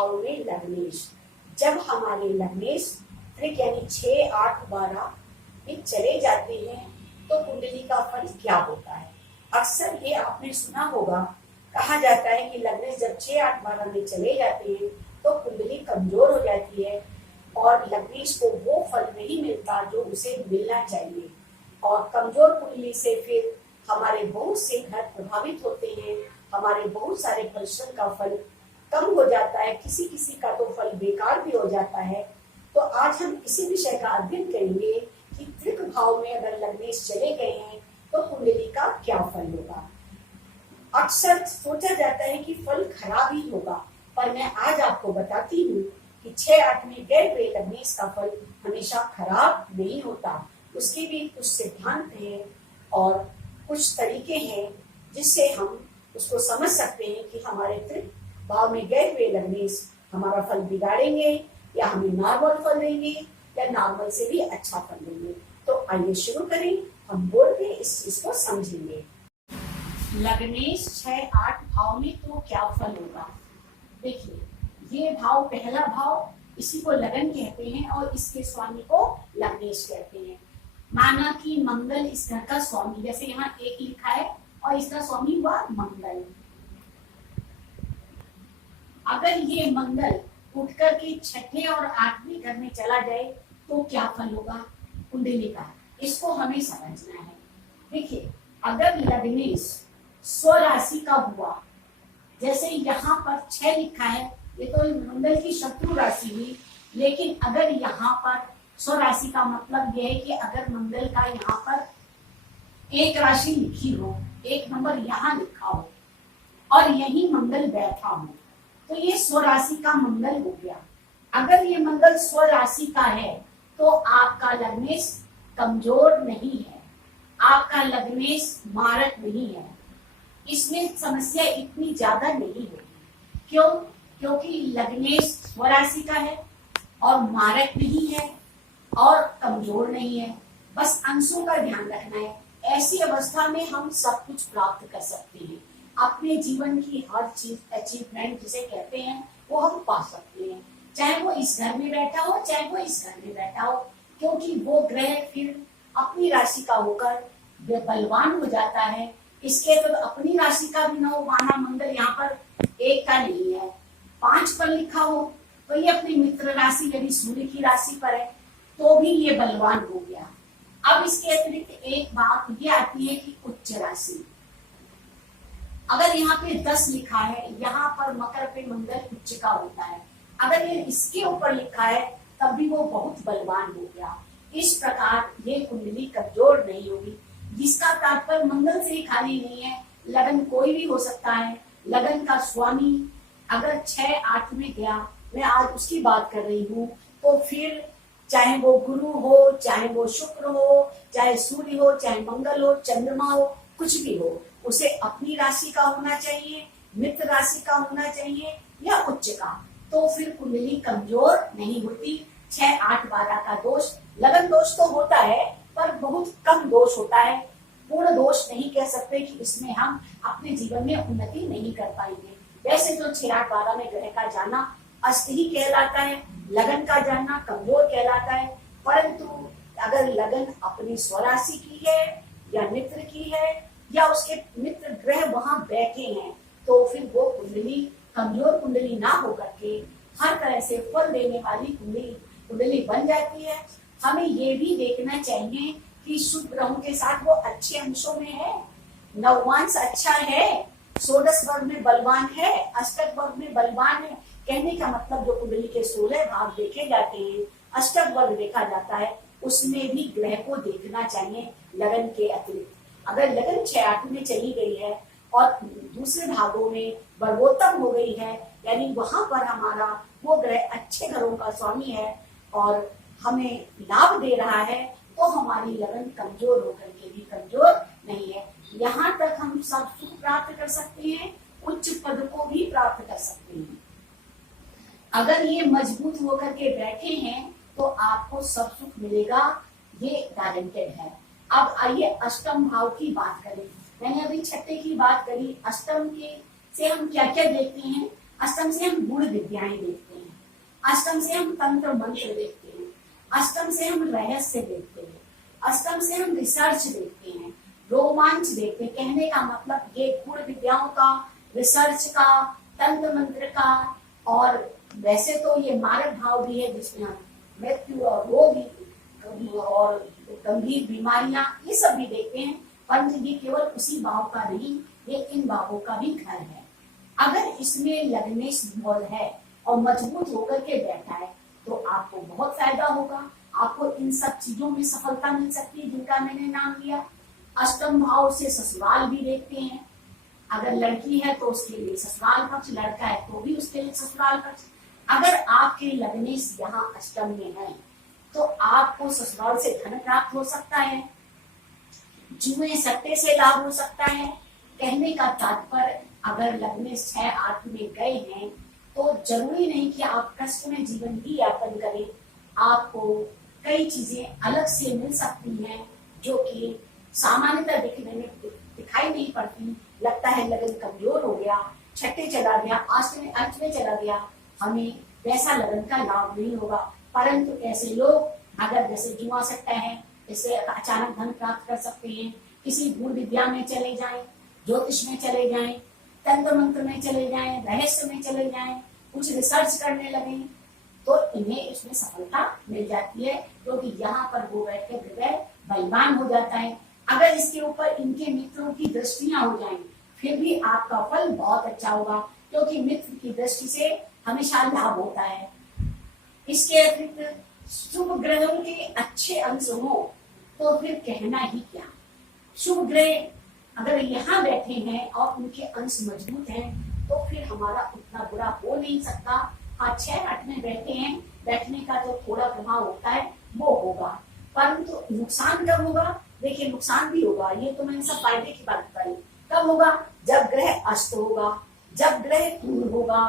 भाव में लग्नेश, जब हमारे लग्नेश त्रिक यानी 6, 8, 12 में चले जाते हैं तो कुंडली का फल क्या होता है। अक्सर ये आपने सुना होगा, कहा जाता है कि लग्नेश जब 6, 8, 12 में चले जाते हैं तो कुंडली कमजोर हो जाती है और लग्नेश को वो फल नहीं मिलता जो उसे मिलना चाहिए। और कमजोर कुंडली से फिर हमारे बहुत से घर प्रभावित होते हैं, हमारे बहुत सारे परिश्रम का फल कम हो जाता है, किसी किसी का तो फल बेकार भी हो जाता है। तो आज हम इसी विषय का अध्ययन करेंगे कि त्रिक भाव में अगर लग्नेश चले गए हैं तो कुंडली का क्या फल होगा। अक्सर सोचा जाता है कि फल खराब ही होगा, पर मैं आज आपको बताती हूँ कि 6, 8 में गए हुए लग्नेश का फल हमेशा खराब नहीं होता। उसके भी कुछ सिद्धांत हैं और कुछ तरीके हैं जिससे हम उसको समझ सकते हैं कि हमारे त्रिक भाव में गए हुए लग्नेश हमारा फल बिगाड़ेंगे या हमें नॉर्मल फल देंगे या नॉर्मल से भी अच्छा फल देंगे। तो आइए शुरू करें, हम बोल के इस चीज को समझेंगे। लग्नेश 6, 8 भाव में तो क्या फल होगा। देखिए, ये भाव पहला भाव, इसी को लगन कहते हैं और इसके स्वामी को लग्नेश कहते हैं। माना कि मंगल इस घर का स्वामी, जैसे यहाँ 1 लिखा है और इसका स्वामी हुआ मंगल। अगर ये मंगल उठ करके 6ठे और 8वें घर में चला जाए तो क्या फल होगा कुंडली का, इसको हमें समझना है। देखिए, अगर लग्नेश स्वराशि का हुआ, जैसे यहाँ पर 6 लिखा है, ये तो मंगल की शत्रु राशि हुई, लेकिन अगर यहाँ पर स्वराशि का मतलब यह है कि अगर मंगल का यहाँ पर एक राशि लिखी हो, 1 नंबर यहाँ लिखा हो और यही मंगल बैठा हो, तो ये स्वराशि का मंगल हो गया। अगर ये मंगल स्वराशि का है तो आपका लग्नेश कमजोर नहीं है, आपका लग्नेश मारक नहीं है, इसमें समस्या इतनी ज्यादा नहीं होगी। क्यों? क्योंकि लग्नेश स्वराशि का है और मारक नहीं है और कमजोर नहीं है, बस अंशों का ध्यान रखना है। ऐसी अवस्था में हम सब कुछ प्राप्त कर सकते हैं, अपने जीवन की हर चीज अचीवमेंट जिसे कहते हैं वो हम पा सकते हैं, चाहे वो इस घर में बैठा हो चाहे वो इस घर में बैठा हो, क्योंकि वो ग्रह फिर अपनी राशि का होकर बलवान हो जाता है। इसके तो अपनी राशि का भी ना हो, माना मंगल यहाँ पर 1 का नहीं है, 5 पर लिखा हो, तो ये अपनी मित्र राशि यदि सूर्य की राशि पर है तो भी ये बलवान हो गया। अब इसके अतिरिक्त एक बात ये आती है कि उच्च राशि, अगर यहाँ पे 10 लिखा है, यहाँ पर मकर पे मंगल उच्च का होता है, अगर ये इसके ऊपर लिखा है तब भी वो बहुत बलवान हो गया। इस प्रकार ये कुंडली कमजोर नहीं होगी, जिसका तात्पर्य मंगल से ही खाली नहीं है, लगन कोई भी हो सकता है। लगन का स्वामी अगर 6, 8 में गया, मैं आज उसकी बात कर रही हूँ, तो फिर चाहे वो गुरु हो, चाहे वो शुक्र हो, चाहे सूर्य हो, चाहे मंगल हो, चंद्रमा हो, कुछ भी हो, उसे अपनी राशि का होना चाहिए, मित्र राशि का होना चाहिए या उच्च का, तो फिर कुंडली कमजोर नहीं होती। 6, 8, 12 का दोष, लगन दोष तो होता है पर बहुत कम दोष होता है, पूर्ण दोष नहीं कह सकते कि इसमें हम अपने जीवन में उन्नति नहीं कर पाएंगे। वैसे तो 6, 8, 12 में ग्रह का जाना अस्त ही कहलाता है, लगन का जाना कमजोर कहलाता है। परंतु अगर लगन अपनी स्वराशि की है या मित्र की है या उसके मित्र ग्रह वहां बैठे हैं, तो फिर वो कुंडली कमजोर कुंडली ना होकर के हर तरह से फल देने वाली कुंडली बन जाती है। हमें ये भी देखना चाहिए कि शुभ ग्रहों के साथ वो अच्छे अंशों में है, नवांश अच्छा है, षोडश वर्ग में बलवान है, अष्टक वर्ग में बलवान है। कहने का मतलब जो कुंडली के 16 भाग देखे जाते हैं, अष्टक वर्ग देखा जाता है, उसमें भी ग्रह को देखना चाहिए लगन के अतिरिक्त। अगर लगन 6, 8 में चली गई है और दूसरे भागों में वर्गोत्तम हो गई है, यानी वहां पर हमारा वो ग्रह अच्छे घरों का स्वामी है और हमें लाभ दे रहा है, तो हमारी लगन कमजोर होकर के भी कमजोर नहीं है। यहाँ तक हम सब सुख प्राप्त कर सकते हैं, उच्च पद को भी प्राप्त कर सकते हैं। अगर ये मजबूत होकर के बैठे हैं तो आपको सब सुख मिलेगा, ये गारंटेड है। अब आइए अष्टम भाव की बात करें। मैंने अभी 6ठे की बात करी, अष्टम के से हम क्या क्या देखते हैं। अष्टम से हम गुण विद्याएं देखते हैं, अष्टम से हम तंत्र मंत्र देखते हैं, अष्टम से हम रहस्य देखते हैं, अष्टम से हम रिसर्च देखते हैं, रोमांच देखते हैं। कहने का मतलब ये गुण विद्याओं का, रिसर्च का, तंत्र मंत्र का, और वैसे तो ये मारक भाव भी है जिसमें हम मृत्यु और रोग और गंभीर बीमारियां ये सब भी देखते हैं, परंतु ये केवल उसी भाव का नहीं, ये इन भावों का भी घर है। अगर इसमें लग्नेश बल है और मजबूत होकर के बैठा है तो आपको बहुत फायदा होगा, आपको इन सब चीजों में सफलता मिल सकती है जिनका मैंने नाम लिया। अष्टम भाव से ससुराल भी देखते हैं, अगर लड़की है तो उसके लिए ससुराल पक्ष, लड़का है तो भी उसके लिए ससुराल पक्ष। अगर आपके लग्नेश यहाँ अष्टम में है तो आपको ससुराल से धन प्राप्त हो सकता है, जुए सट्टे से लाभ हो सकता है। कहने का तात्पर्य अगर लग्नेश 6-8 में गए हैं तो जरूरी नहीं कि आप कष्ट में जीवन ही यापन करें, आपको कई चीजें अलग से मिल सकती हैं जो कि सामान्यतः दिखने में दिखाई नहीं पड़ती। लगता है लगन कमजोर हो गया, छठे चला गया, अंत में चला गया, हमें वैसा लगन का लाभ नहीं होगा। परंतु ऐसे लोग अगर जैसे जुआ सट्टा है, इससे अचानक धन प्राप्त कर सकते हैं, किसी गुण विद्या में चले जाएं, ज्योतिष में चले जाएं, तंत्र मंत्र में चले जाएं, रहस्य में चले जाएं, कुछ रिसर्च करने लगे तो इन्हें इसमें सफलता मिल जाती है, क्योंकि यहाँ पर वो बैठ के हृदय बलवान हो जाता है। अगर इसके ऊपर इनके मित्रों की दृष्टियां हो जाएं फिर भी आपका फल बहुत अच्छा होगा, क्योंकि मित्र की दृष्टि से हमेशा लाभ होता है। इसके अतिरिक्त शुभ ग्रहों के अच्छे अंश हो तो फिर कहना ही क्या। शुभ ग्रह अगर यहाँ बैठे हैं और उनके अंश मजबूत हैं तो फिर हमारा उतना बुरा हो नहीं सकता। हाँ, 6-8 में बैठे हैं, बैठने का जो थोड़ा प्रभाव होता है वो होगा, परंतु नुकसान कब होगा? देखिए नुकसान भी होगा, ये तो मैंने सब फायदे की बात बताई। कब होगा? जब ग्रह अस्त होगा, जब ग्रह दूर होगा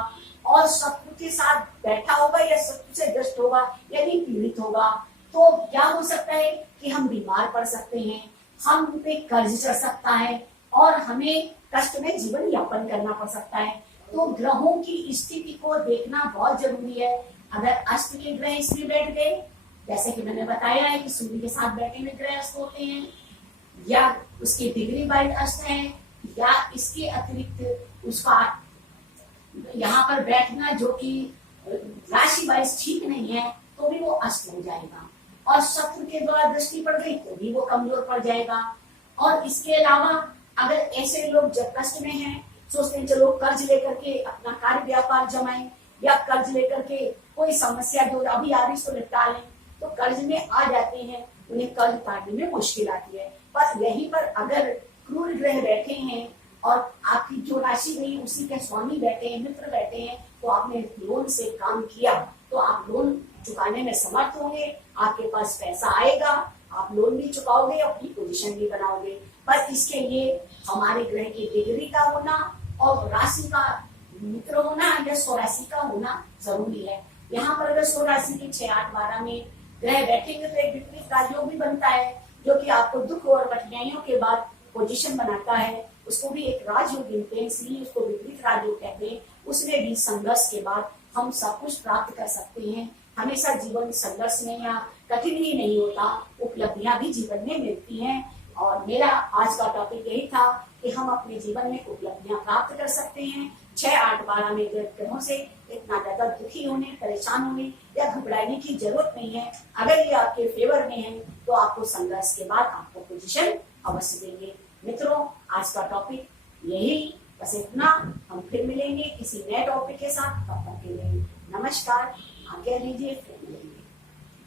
और शत्रु के साथ बैठा होगा या शत्रु से ग्रस्त होगा यानी पीड़ित होगा, तो क्या हो सकता है कि हम बीमार पड़ सकते हैं, हम पे कर्ज चढ़ सकता है और हमें कष्ट में जीवन यापन करना पड़ सकता है। तो ग्रहों की स्थिति को देखना बहुत जरूरी है। अगर अष्ट के ग्रह इसमें बैठ गए, जैसे कि मैंने बताया है कि सूर्य के साथ बैठे हुए ग्रह अष्ट होते हैं, या उसके डिग्री वाइज अष्ट है, या इसके अतिरिक्त उसका यहाँ पर बैठना जो कि राशि वाइज ठीक नहीं है तो भी वो अष्ट हो जाएगा, और शत्रु के द्वारा दृष्टि पड़ गई तो भी वो कमजोर पड़ जाएगा। और इसके अलावा अगर ऐसे लोग जब कष्ट में हैं, सोचते हैं चलो कर्ज लेकर के अपना कार्य व्यापार जमाएं, या कर्ज लेकर के कोई समस्या जो अभी आ रही उसको निपटा लें, तो कर्ज में आ जाते हैं, उन्हें कर्ज काटने में मुश्किल आती है। पर यहीं पर अगर क्रूर ग्रह बैठे हैं और आपकी जो राशि गई उसी के स्वामी बैठे हैं, मित्र बैठे हैं, तो आपने लोन से काम किया तो आप लोन चुकाने में समर्थ होंगे, आपके पास पैसा आएगा, आप लोन भी चुकाओगे, अपनी पोजीशन भी बनाओगे। पर इसके लिए हमारे ग्रह की डिग्री का होना और राशि का मित्र होना या स्वराशि का होना जरूरी है। यहाँ पर अगर स्वराशि के 6-8-12 में ग्रह बैठेंगे तो एक विपरीत राजयोग भी बनता है, जो कि आपको दुख और कठिनाइयों के बाद पोजीशन बनाता है। उसको भी एक राजयोग गिनते हैं, इसलिए उसको विपरीत राजयोग कहते हैं। उसमें भी संघर्ष के बाद हम सब कुछ प्राप्त कर सकते हैं। हमेशा जीवन संघर्ष में या कठिन ही नहीं होता, उपलब्धियां भी जीवन में मिलती हैं। और मेरा आज का टॉपिक यही था कि हम अपने जीवन में उपलब्धियां प्राप्त कर सकते हैं। 6-8-12 में ग्रहों से इतना ज्यादा दुखी होने, परेशान होने या घबराने की जरूरत नहीं है। अगर ये आपके फेवर में है तो आपको संघर्ष के बाद आपको पोजीशन अवश्य देंगे। मित्रों, आज का टॉपिक यही, बस इतना। हम फिर मिलेंगे किसी नए टॉपिक के साथ। तब तक के लिए नमस्कार, आज्ञा लीजिए, फिर मिलेंगे।